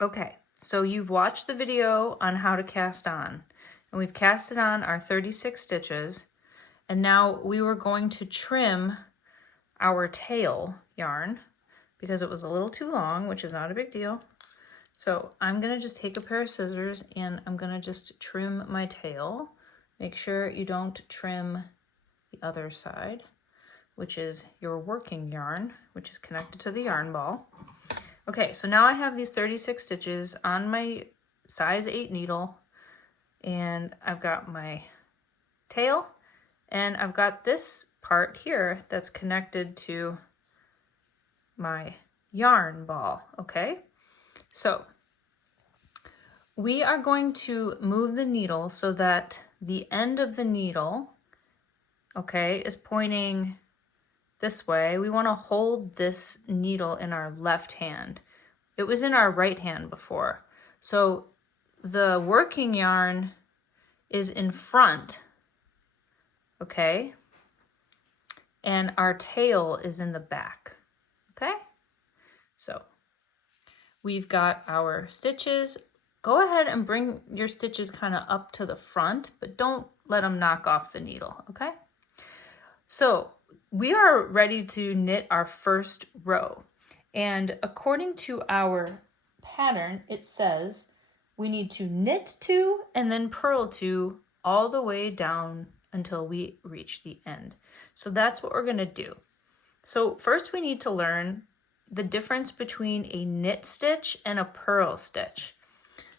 Okay, so you've watched the video on how to cast on, and we've casted on our 36 stitches, and now we were going to trim our tail yarn because it was a little too long, which is not a big deal. So I'm gonna just take a pair of scissors and I'm gonna just trim my tail. Make sure you don't trim the other side, which is your working yarn, which is connected to the yarn ball. Okay, so now I have these 36 stitches on my size 8 needle, and I've got my tail, and I've got this part here that's connected to my yarn ball, okay? So we are going to move the needle so that the end of the needle, okay, is pointing this way. We want to hold this needle in our left hand. It was in our right hand before. So the working yarn is in front, okay? And our tail is in the back, okay? So we've got our stitches. Go ahead and bring your stitches kind of up to the front, but don't let them knock off the needle, okay? So we are ready to knit our first row. And according to our pattern, it says we need to knit 2 and then purl 2 all the way down until we reach the end. So that's what we're gonna do. So first we need to learn the difference between a knit stitch and a purl stitch.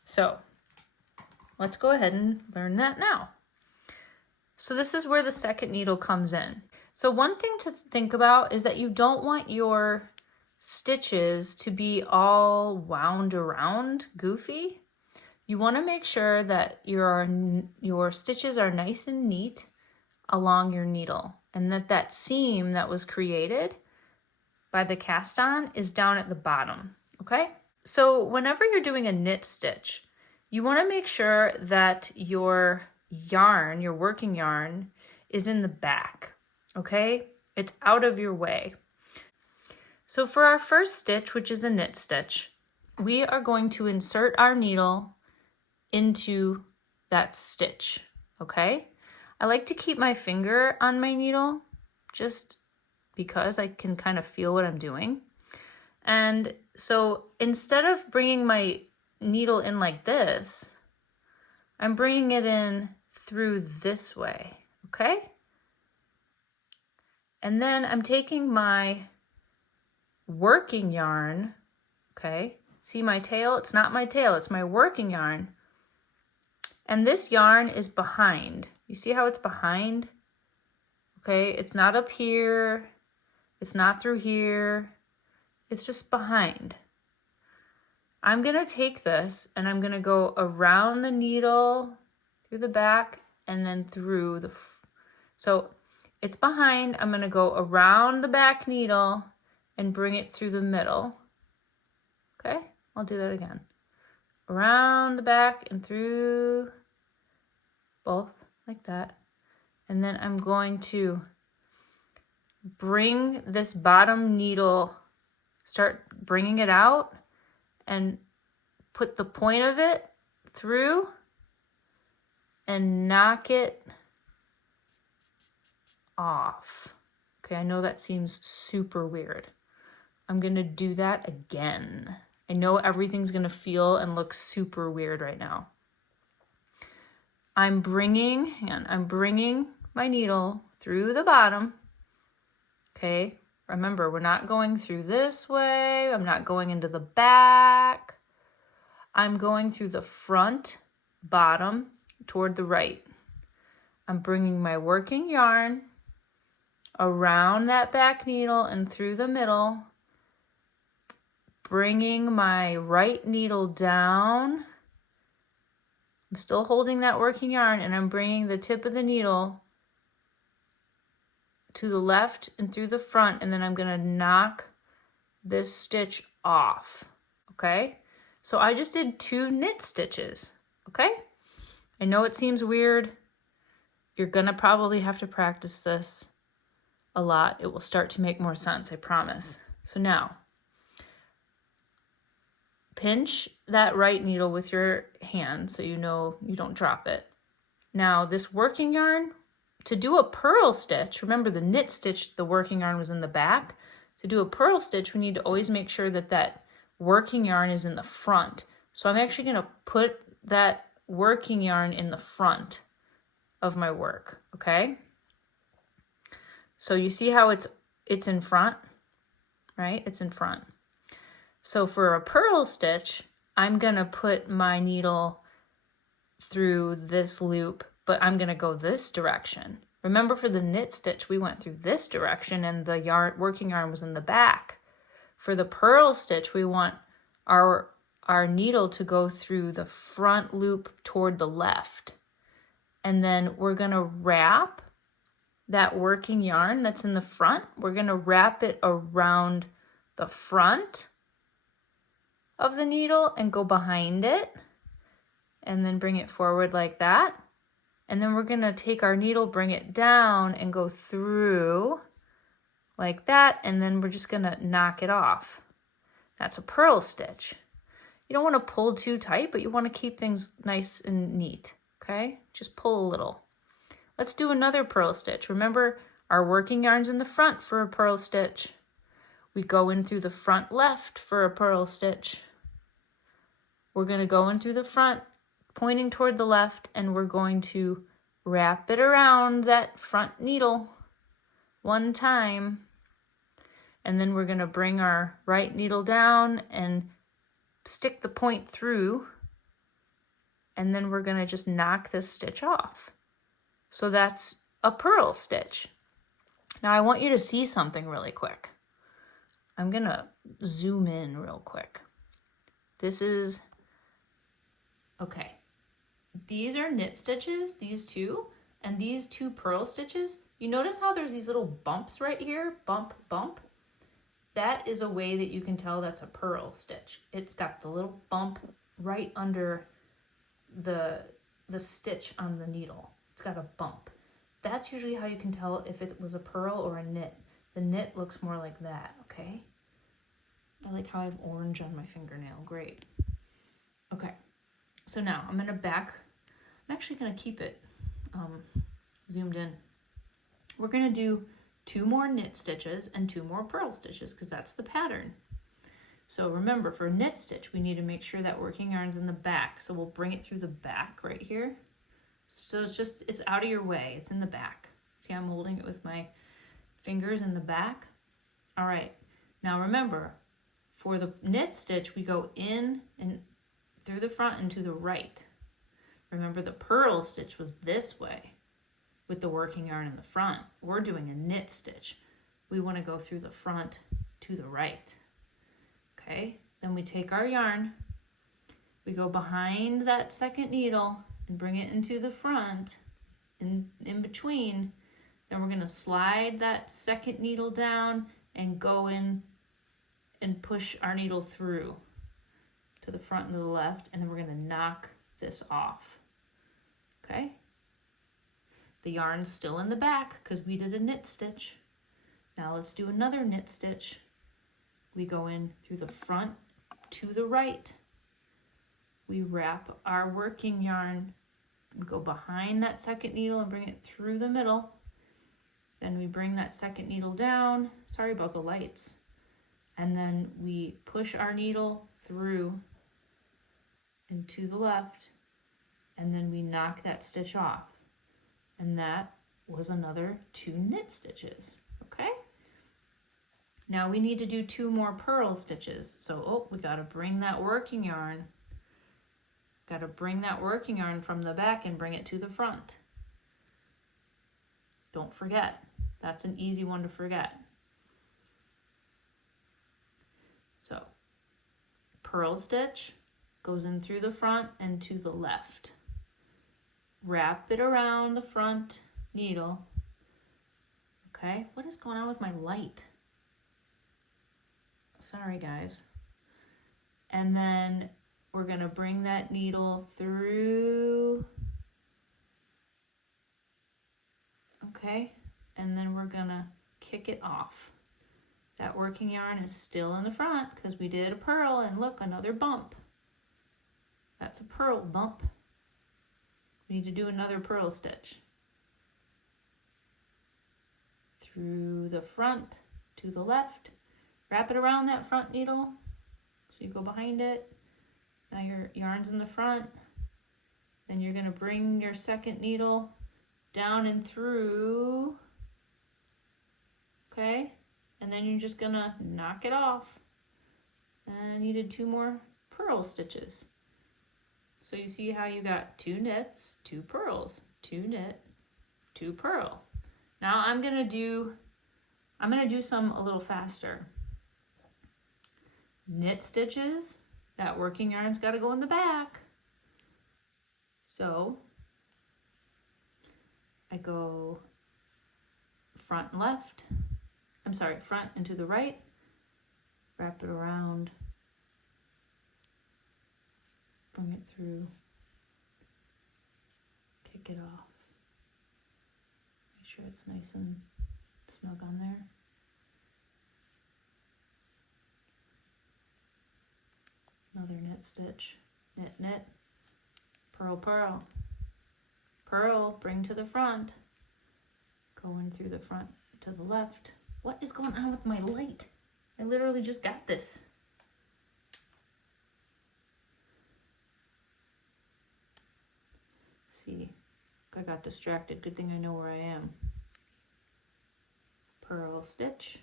So let's go ahead and learn that now. So this is where the second needle comes in. So one thing to think about is that you don't want your stitches to be all wound around goofy. You want to make sure that your stitches are nice and neat along your needle, and that seam that was created by the cast on is down at the bottom, okay? So whenever you're doing a knit stitch, you want to make sure that your yarn, your working yarn, is in the back, okay? It's out of your way. So for our first stitch, which is a knit stitch, we are going to insert our needle into that stitch, okay? I like to keep my finger on my needle just because I can kind of feel what I'm doing. And so instead of bringing my needle in like this, I'm bringing it in through this way, okay? And then I'm taking my working yarn, okay? See my tail? It's not my tail, it's my working yarn. And this yarn is behind. You see how it's behind? Okay, it's not up here. It's not through here. It's just behind. I'm gonna take this and I'm gonna go around the needle, through the back, and then through the, so it's behind. I'm gonna go around the back needle and bring it through the middle. Okay, I'll do that again. Around the back and through both, like that. And then I'm going to bring this bottom needle, start bringing it out and put the point of it through and knock it off. Okay, I know that seems super weird. I'm gonna do that again. I know everything's gonna feel and look super weird right now. I'm bringing my needle through the bottom. Okay, remember, we're not going through this way. I'm not going into the back. I'm going through the front, bottom, toward the right. I'm bringing my working yarn around that back needle and through the middle, bringing my right needle down. I'm still holding that working yarn and I'm bringing the tip of the needle to the left and through the front, and then I'm gonna knock this stitch off, okay? So I just did 2 knit stitches, okay? I know it seems weird. You're gonna probably have to practice this a lot. It will start to make more sense, I promise. So now, pinch that right needle with your hand so you know you don't drop it. Now this working yarn, to do a purl stitch, remember the knit stitch, the working yarn was in the back. To do a purl stitch, we need to always make sure that that working yarn is in the front. So I'm actually going to put that working yarn in the front of my work, okay? So you see how it's in front, right? It's in front. So for a purl stitch, I'm going to put my needle through this loop, but I'm going to go this direction. Remember, for the knit stitch, we went through this direction and the working yarn was in the back. For the purl stitch, we want our needle to go through the front loop toward the left. And then we're going to wrap that working yarn that's in the front. We're going to wrap it around the front of the needle and go behind it. And then bring it forward like that. And then we're going to take our needle, bring it down and go through like that. And then we're just going to knock it off. That's a purl stitch. You don't want to pull too tight, but you want to keep things nice and neat. Okay? Just pull a little. Let's do another purl stitch. Remember, our working yarn's in the front for a purl stitch. We go in through the front left for a purl stitch. We're going to go in through the front, pointing toward the left, and we're going to wrap it around that front needle one time. And then we're going to bring our right needle down and stick the point through. And then we're going to just knock this stitch off. So that's a purl stitch. Now I want you to see something really quick. I'm going to zoom in real quick. This is, okay. These are knit stitches, these two, and these two purl stitches. You notice how there's these little bumps right here? Bump, bump. That is a way that you can tell that's a purl stitch. It's got the little bump right under the stitch on the needle. It's got a bump. That's usually how you can tell if it was a purl or a knit. The knit looks more like that, okay? I like how I have orange on my fingernail. Great. Okay. So now I'm actually going to keep it zoomed in. We're going to do 2 more knit stitches and 2 more purl stitches because that's the pattern. So remember, for a knit stitch, we need to make sure that working yarn's in the back. So we'll bring it through the back right here. So it's out of your way. It's in the back. See, I'm holding it with my fingers in the back. All right. Now remember, for the knit stitch, we go in and through the front and to the right. Remember, the purl stitch was this way with the working yarn in the front. We're doing a knit stitch. We want to go through the front to the right. Okay, then we take our yarn, we go behind that second needle and bring it into the front, in between. Then we're going to slide that second needle down and go in and push our needle through to the front and to the left, and then we're going to knock this off. Okay, the yarn's still in the back because we did a knit stitch. Now let's do another knit stitch. We go in through the front to the right. We wrap our working yarn, we go behind that second needle and bring it through the middle. Then we bring that second needle down. Sorry about the lights. And then we push our needle through and to the left, and then we knock that stitch off. And that was another 2 knit stitches, okay? Now we need to do 2 more purl stitches. So, we gotta bring that working yarn. Gotta bring that working yarn from the back and bring it to the front. Don't forget, that's an easy one to forget. So, purl stitch goes in through the front and to the left. Wrap it around the front needle. Okay, what is going on with my light? Sorry, guys. And then we're going to bring that needle through. Okay, and then we're going to kick it off. That working yarn is still in the front because we did a purl, and look, another bump. That's a purl bump. We need to do another purl stitch. Through the front to the left. Wrap it around that front needle. So you go behind it. Now your yarn's in the front. Then you're gonna bring your second needle down and through. Okay? And then you're just gonna knock it off. And you did 2 more purl stitches. So you see how you got 2 knits, 2 purls, 2 knit, 2 purl. Now I'm gonna do some a little faster. Knit stitches, that working yarn's gotta go in the back. So I go front and left, front and to the right, wrap it around, bring it through, kick it off. Make sure it's nice and snug on there. Another knit stitch, knit, knit, purl, purl, purl, bring to the front, going through the front to the left. What is going on with my light? I literally just got this. See, I got distracted. Good thing I know where I am. Purl stitch.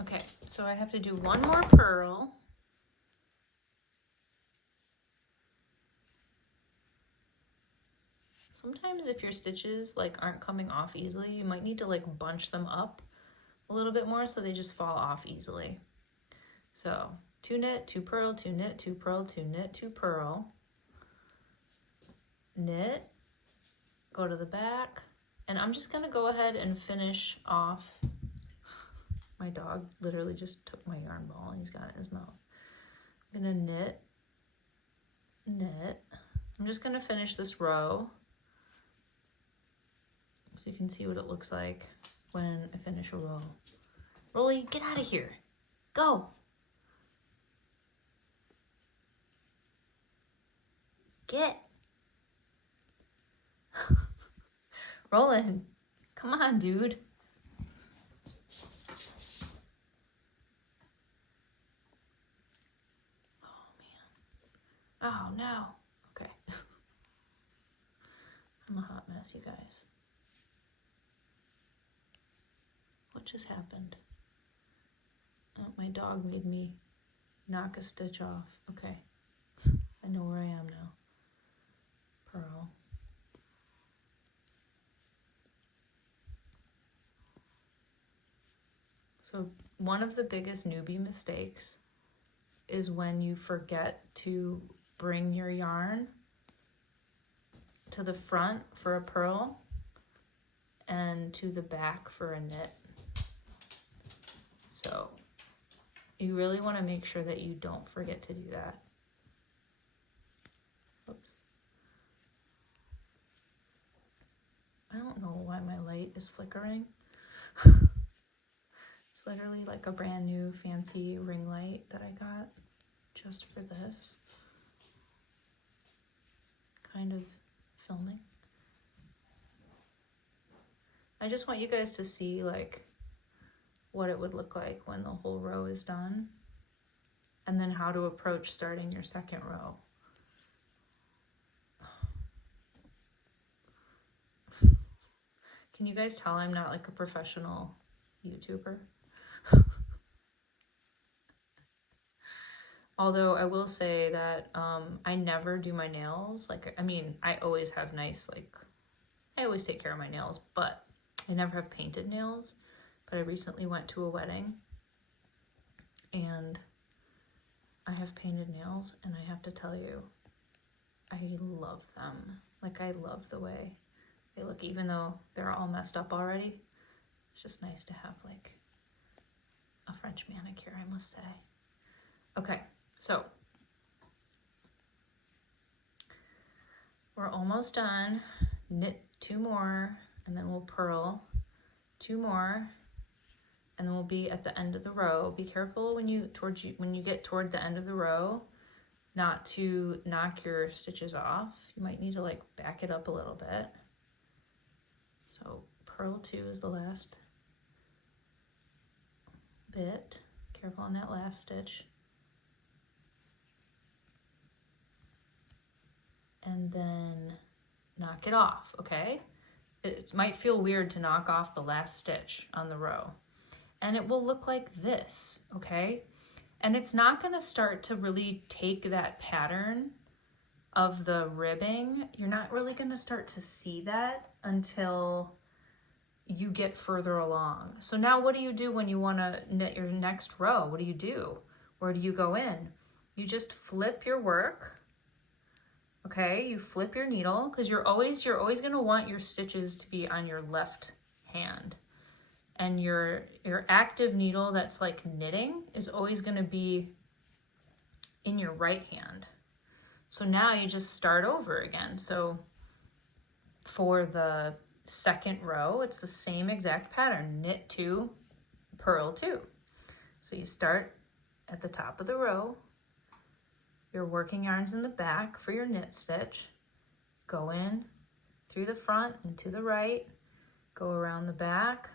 Okay, so I have to do 1 more purl. Sometimes if your stitches like aren't coming off easily, you might need to like bunch them up a little bit more so they just fall off easily. So 2 knit, 2 purl, 2 knit, 2 purl, 2 knit, 2 purl, knit, go to the back, and I'm just gonna go ahead and finish off. My dog literally just took my yarn ball and he's got it in his mouth. I'm gonna knit, knit. I'm just gonna finish this row so you can see what it looks like when I finish a row. Rolly, get out of here. Go. Get. Roland, come on, dude. Oh, man. Oh, no. Okay. I'm a hot mess, you guys. What just happened? Oh, my dog made me knock a stitch off. Okay. I know where I am now. Purl. So one of the biggest newbie mistakes is when you forget to bring your yarn to the front for a purl and to the back for a knit. So you really want to make sure that you don't forget to do that. Oops. I don't know why my light is flickering. It's literally like a brand new fancy ring light that I got just for this kind of filming. I just want you guys to see like what it would look like when the whole row is done, and then how to approach starting your second row. Can you guys tell I'm not like a professional YouTuber? Although I will say that I never do my nails. Like, I mean, I always have nice, like, I always take care of my nails, but I never have painted nails. But I recently went to a wedding and I have painted nails, and I have to tell you, I love them. Like, I love the way they look, even though they're all messed up already. It's just nice to have like a French manicure, I must say. Okay, so we're almost done. Knit 2 more, and then we'll purl 2 more, and then we'll be at the end of the row. Be careful when you get toward the end of the row not to knock your stitches off. You might need to like back it up a little bit. So purl 2 is the last bit. Careful on that last stitch. And then knock it off, okay? It might feel weird to knock off the last stitch on the row. And it will look like this, okay? And it's not gonna start to really take that pattern of the ribbing. You're not really gonna start to see that until you get further along. So now what do you do when you wanna knit your next row? What do you do? Where do you go in? You just flip your work, okay? You flip your needle, because you're always gonna want your stitches to be on your left hand. And your active needle that's like knitting is always gonna be in your right hand. So now you just start over again. So for the second row, it's the same exact pattern, knit 2, purl 2. So you start at the top of the row, your working yarn's in the back for your knit stitch, go in through the front and to the right, go around the back,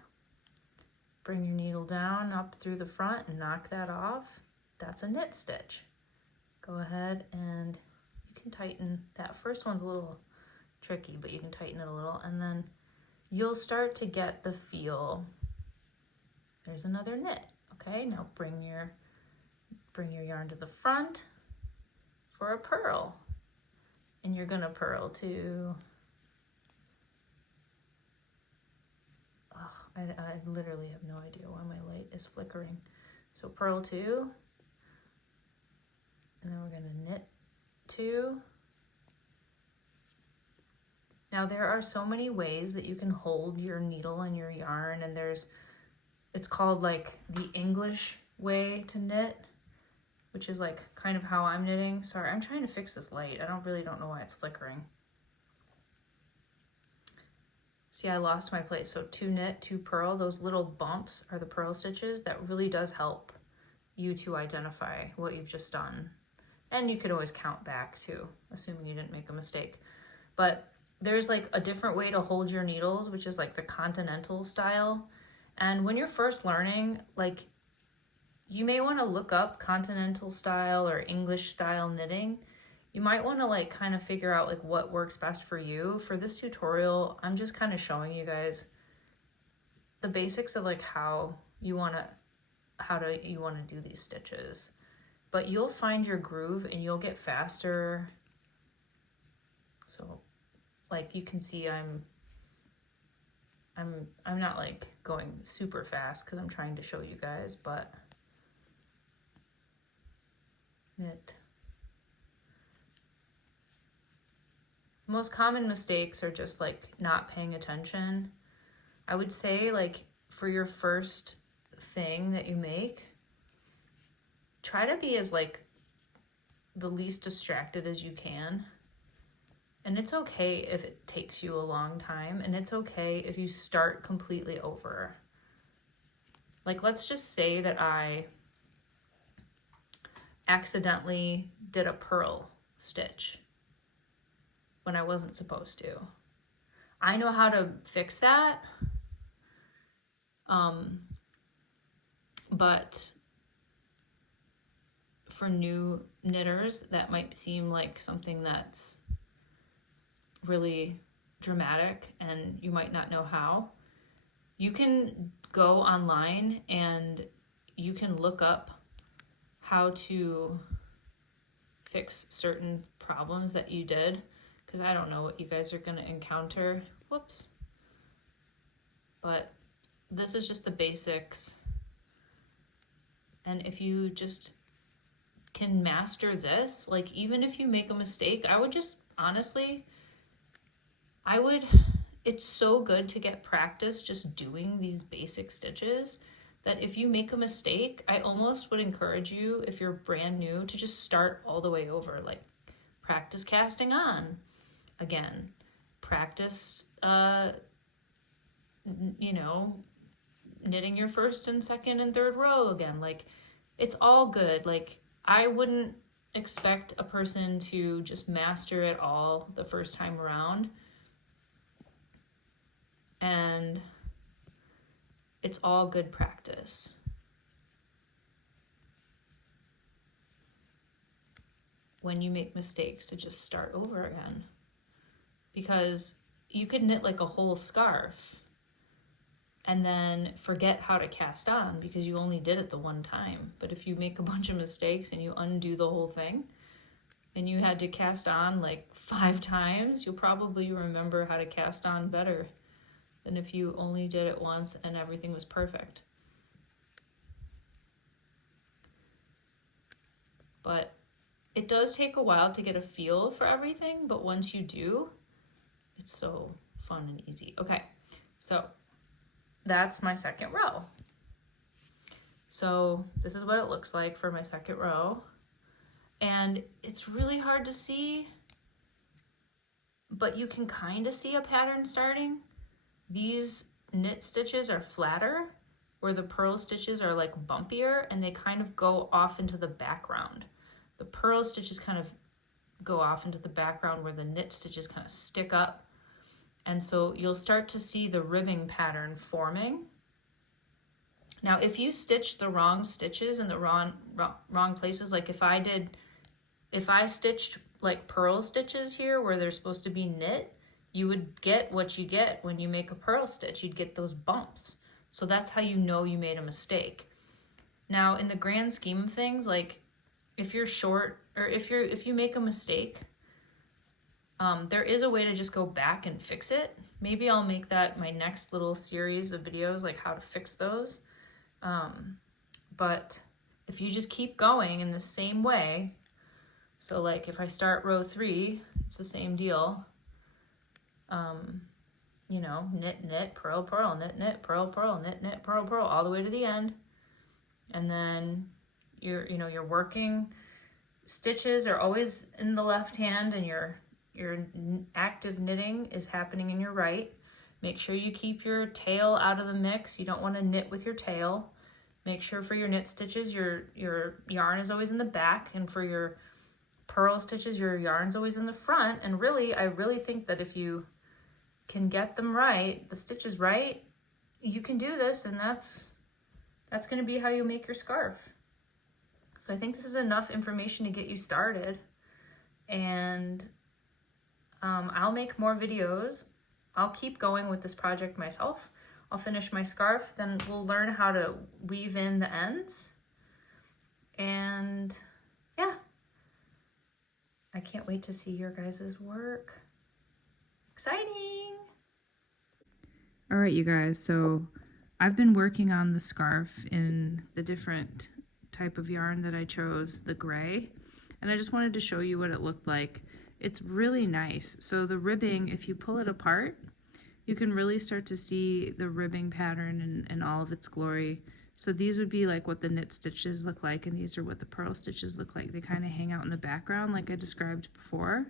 bring your needle down up through the front and knock that off. That's a knit stitch. Go ahead and you can tighten. That first one's a little tricky, but you can tighten it a little, and then you'll start to get the feel. There's another knit. Okay, now bring your yarn to the front for a purl. And you're gonna purl 2. I literally have no idea why my light is flickering. So purl 2, and then we're gonna knit 2. Now there are so many ways that you can hold your needle and your yarn, and it's called like the English way to knit, which is like kind of how I'm knitting. Sorry, I'm trying to fix this light. I don't know why it's flickering. See, I lost my place. So 2 knit, 2 purl, those little bumps are the purl stitches. That really does help you to identify what you've just done. And you could always count back too, assuming you didn't make a mistake. But there's like a different way to hold your needles, which is like the continental style. And when you're first learning, like you may want to look up continental style or English style knitting. You might want to like kind of figure out like what works best for you. For this tutorial, I'm just kind of showing you guys the basics of like how you want to do these stitches. But you'll find your groove and you'll get faster. So like you can see I'm not like going super fast because I'm trying to show you guys, but knit. Most common mistakes are just like not paying attention. I would say like for your first thing that you make, try to be as like the least distracted as you can. And it's okay if it takes you a long time, and it's okay if you start completely over. Like let's just say that I accidentally did a purl stitch when I wasn't supposed to. I know how to fix that. But for new knitters, that might seem like something that's really dramatic and you might not know how. You can go online and you can look up how to fix certain problems that you did, because I don't know what you guys are going to encounter. Whoops. But this is just the basics. And if you just can master this, like even if you make a mistake, I would just honestly, it's so good to get practice just doing these basic stitches that if you make a mistake, I almost would encourage you, if you're brand new, to just start all the way over. Like practice casting on again, practice, knitting your first and second and third row again. Like it's all good. Like I wouldn't expect a person to just master it all the first time around. And it's all good practice. When you make mistakes, to just start over again. Because you could knit like a whole scarf and then forget how to cast on because you only did it the one time. But if you make a bunch of mistakes and you undo the whole thing and you had to cast on like 5 times, you'll probably remember how to cast on better than if you only did it once and everything was perfect. But it does take a while to get a feel for everything, but once you do, it's so fun and easy. Okay, so that's my second row. So this is what it looks like for my second row. And it's really hard to see, but you can kind of see a pattern starting. These knit stitches are flatter, where the purl stitches are like bumpier, and they kind of go off into the background. The purl stitches kind of go off into the background where the knit stitches kind of stick up. And so you'll start to see the ribbing pattern forming. Now, if you stitch the wrong stitches in the wrong places, like if I stitched like purl stitches here where they're supposed to be knit, you would get what you get when you make a purl stitch. You'd get those bumps. So that's how you know you made a mistake. Now, in the grand scheme of things, like if you're short or if you make a mistake, there is a way to just go back and fix it. Maybe I'll make that my next little series of videos, like how to fix those. But if you just keep going in the same way, so like if I start row 3, it's the same deal. You know, knit, knit, purl, purl, knit, knit, purl, purl, knit, knit, purl, purl, all the way to the end. And then your working stitches are always in the left hand, and your active knitting is happening in your right. Make sure you keep your tail out of the mix. You don't want to knit with your tail. Make sure for your knit stitches, your yarn is always in the back, and for your purl stitches, your yarn's always in the front. And really, I really think that if you can get them right, the stitches right, you can do this, and that's going to be how you make your scarf. So I think this is enough information to get you started, and I'll make more videos. I'll keep going with this project myself. I'll finish my scarf, then we'll learn how to weave in the ends. And yeah, I can't wait to see your guys' work. Exciting! All right, you guys, so I've been working on the scarf in the different type of yarn that I chose, the gray, and I just wanted to show you what it looked like. It's really nice. So the ribbing, if you pull it apart, you can really start to see the ribbing pattern in all of its glory. So these would be like what the knit stitches look like, and these are what the purl stitches look like. They kind of hang out in the background like I described before.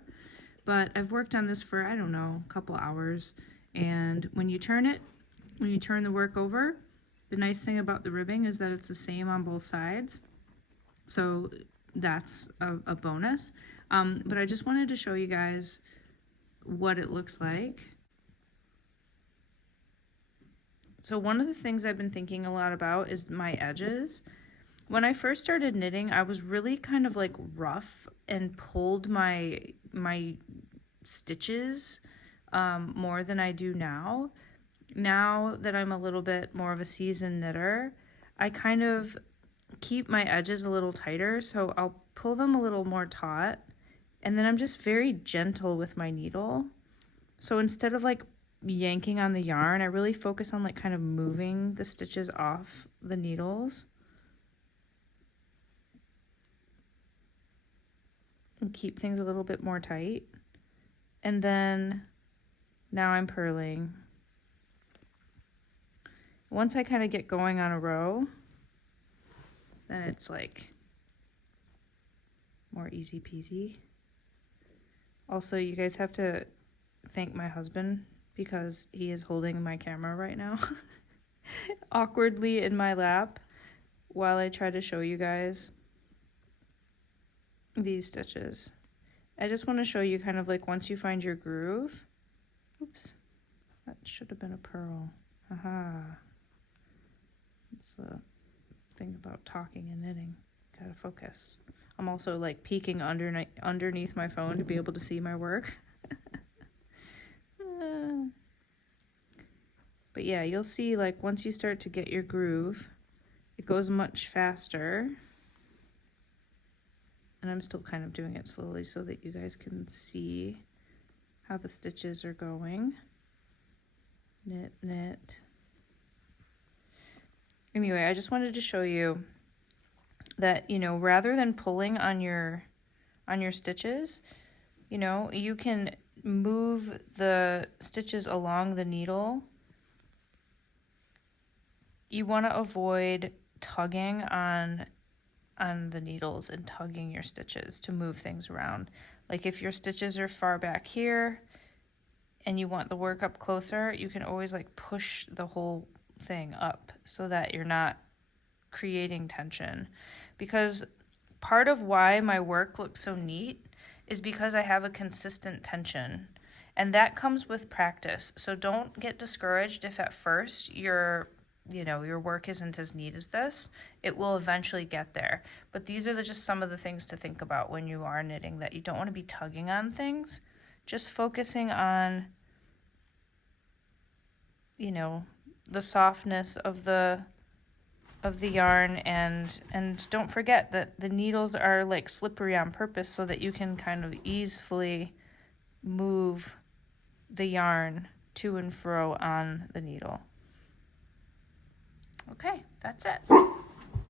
But I've worked on this for, I don't know, a couple hours. And when you turn the work over, the nice thing about the ribbing is that it's the same on both sides. So that's a bonus. But I just wanted to show you guys what it looks like. So one of the things I've been thinking a lot about is my edges. When I first started knitting, I was really kind of like rough and pulled my stitches more than I do now. Now that I'm a little bit more of a seasoned knitter, I kind of keep my edges a little tighter, so I'll pull them a little more taut, and then I'm just very gentle with my needle. So instead of like yanking on the yarn, I really focus on like kind of moving the stitches off the needles and keep things a little bit more tight. And then now I'm purling. Once I kind of get going on a row, then it's like more easy peasy. Also, you guys have to thank my husband because he is holding my camera right now awkwardly in my lap while I try to show you guys these stitches. I just want to show you kind of like once you find your groove. Oops, that should have been a purl. Aha. That's the thing about talking and knitting. Gotta focus. I'm also like peeking underneath my phone to be able to see my work. But yeah, you'll see like once you start to get your groove, it goes much faster. And I'm still kind of doing it slowly so that you guys can see how the stitches are going. Knit, knit. Anyway, I just wanted to show you that, you know, rather than pulling on your stitches, you know, you can move the stitches along the needle. You want to avoid tugging on the needles and tugging your stitches to move things around. Like if your stitches are far back here and you want the work up closer, you can always like push the whole thing up so that you're not creating tension. Because part of why my work looks so neat is because I have a consistent tension, and that comes with practice. So don't get discouraged if at first your work isn't as neat as this. It will eventually get there. But these are just some of the things to think about when you are knitting, that you don't want to be tugging on things. Just focusing on, you know, the softness of the yarn, and don't forget that the needles are like slippery on purpose so that you can kind of easily move the yarn to and fro on the needle. Okay, that's it.